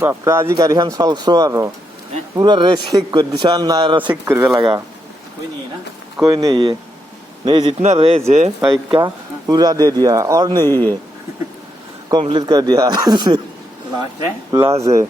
বাপৰে আজি গাড়ীখন চলছো আৰু পুৰা ৰেচ চেক কৰি দিছা না আৰু চেক কৰিব লাগা कोई नहीं है नहीं जितना रेस है बाइक का पूरा दे दिया और नहीं है कंप्लीट कर दिया लास्ट है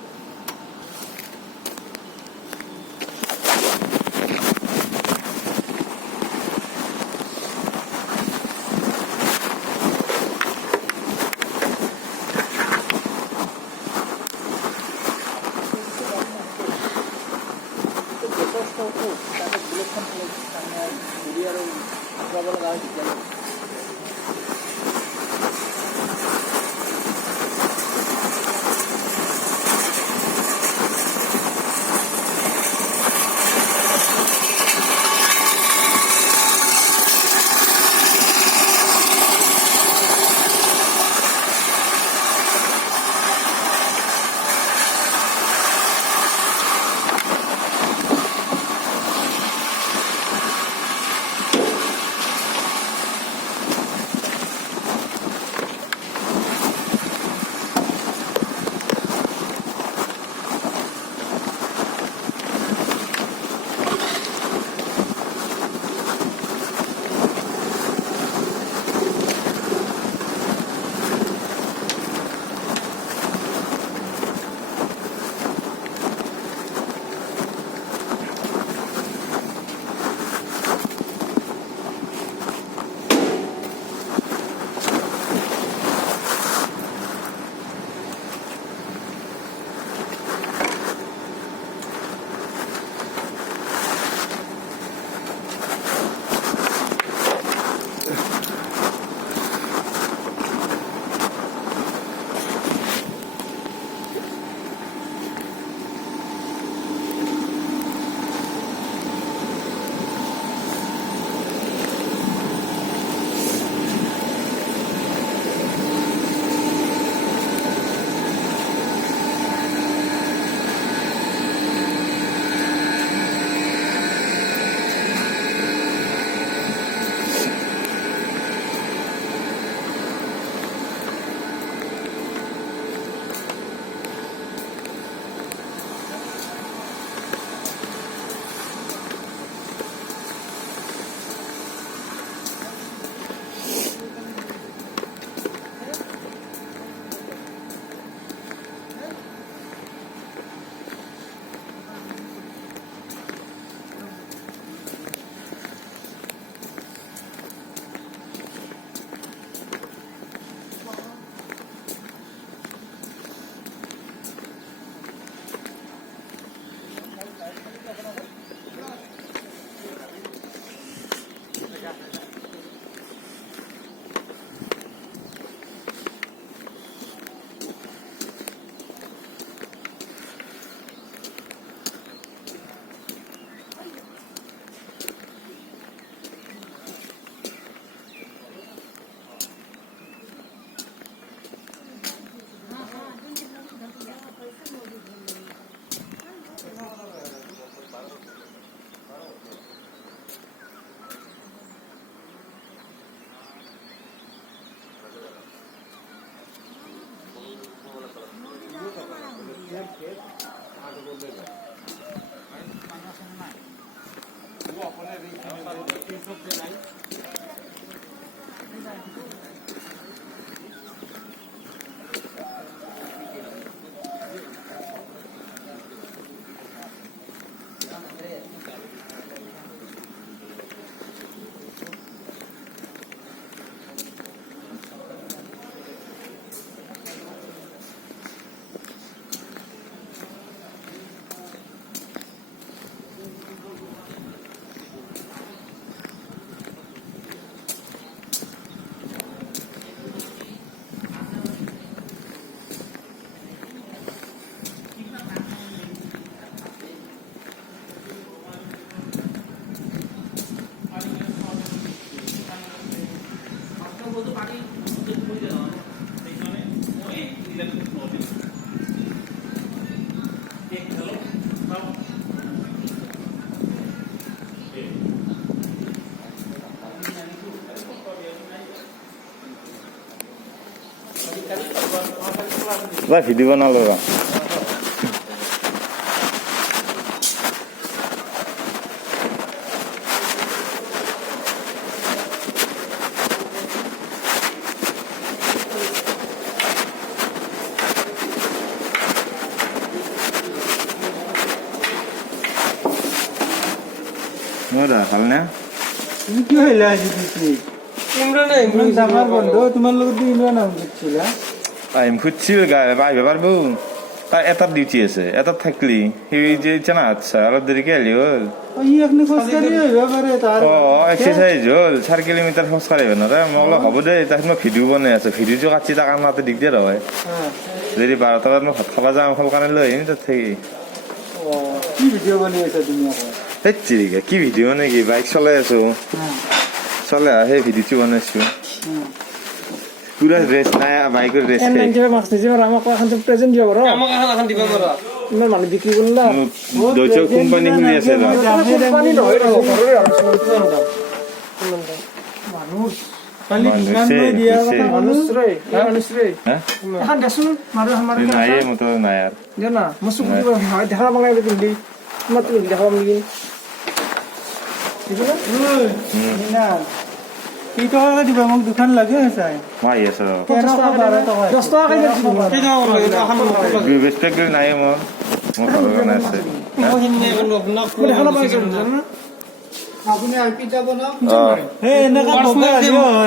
ভিডিঅ' বনালো মোরা ভাল না তুমি কি হইলা আজি তুমি ইমরান ডাঙৰ বন্ধু তোমাৰ লগত ইমৰান নাম দিছিলা আমি ফুটছি গায় বাইবে পারবো তার এটার ডিউটি আছে এটার থাকলি সেই যে জানা আচ্ছা অলপ দেরিকে এলি হল ই আপনি খোজকাঢ়ি আহিব পাৰে তাৰ ও এক্সারসাইজ হল 4 কিলোমিটার খোজ কাঢ়িব না মই অলপ হ'ব দে তাত মই ভিডিঅ' বনাই আছো ভিডিঅ'টো কাটি তাক আনাতে দিগদাৰ হয় যদি 12টা বজাত মই ভাত খাব যাম ফল কাৰণে লৈ আহিম তাত থাকি কি ভিডিঅ' বনাই আছা তুমি আকৌ হেচ্চিৰিকা কি ভিডিঅ' নেকি বাইক চলাই আছো চলে সেই ভিডিঅ'টো বনাইছো পুরা রেস নাই বাইকের race N ninety five marks নিছে আমাক এখন প্রেজেন্ট দিব পাৰো আমাক এখন দিব পাৰো ইমান মানুহ বিক্ৰী কৰিলা দৈচ কোম্পানী খুলি আছে ৰ কোম্পানী নহয় ৰ ঘৰৰে মানুষ খালি কিমান লৈ দিয়া কথা মানুষ ৰে হ্যাঁ এখন দেচোন মাৰো আমাৰ নাই মতো নাই আৰ জানা মসু দিব হয় দেখা মাগে পিন্ধি তোমাৰ তুমি দেখা নেকি ঠিক আছে না কি টকা দিবা মোক দুখান লাগে আছে মাই আছে ৰ 10 টকা কেই বেস্ট পেক নাই মোৰ ঘৰৰ নাই আছে দেখা নাপাইছো আপুনি আলপিটা বনাওক হে এনেকা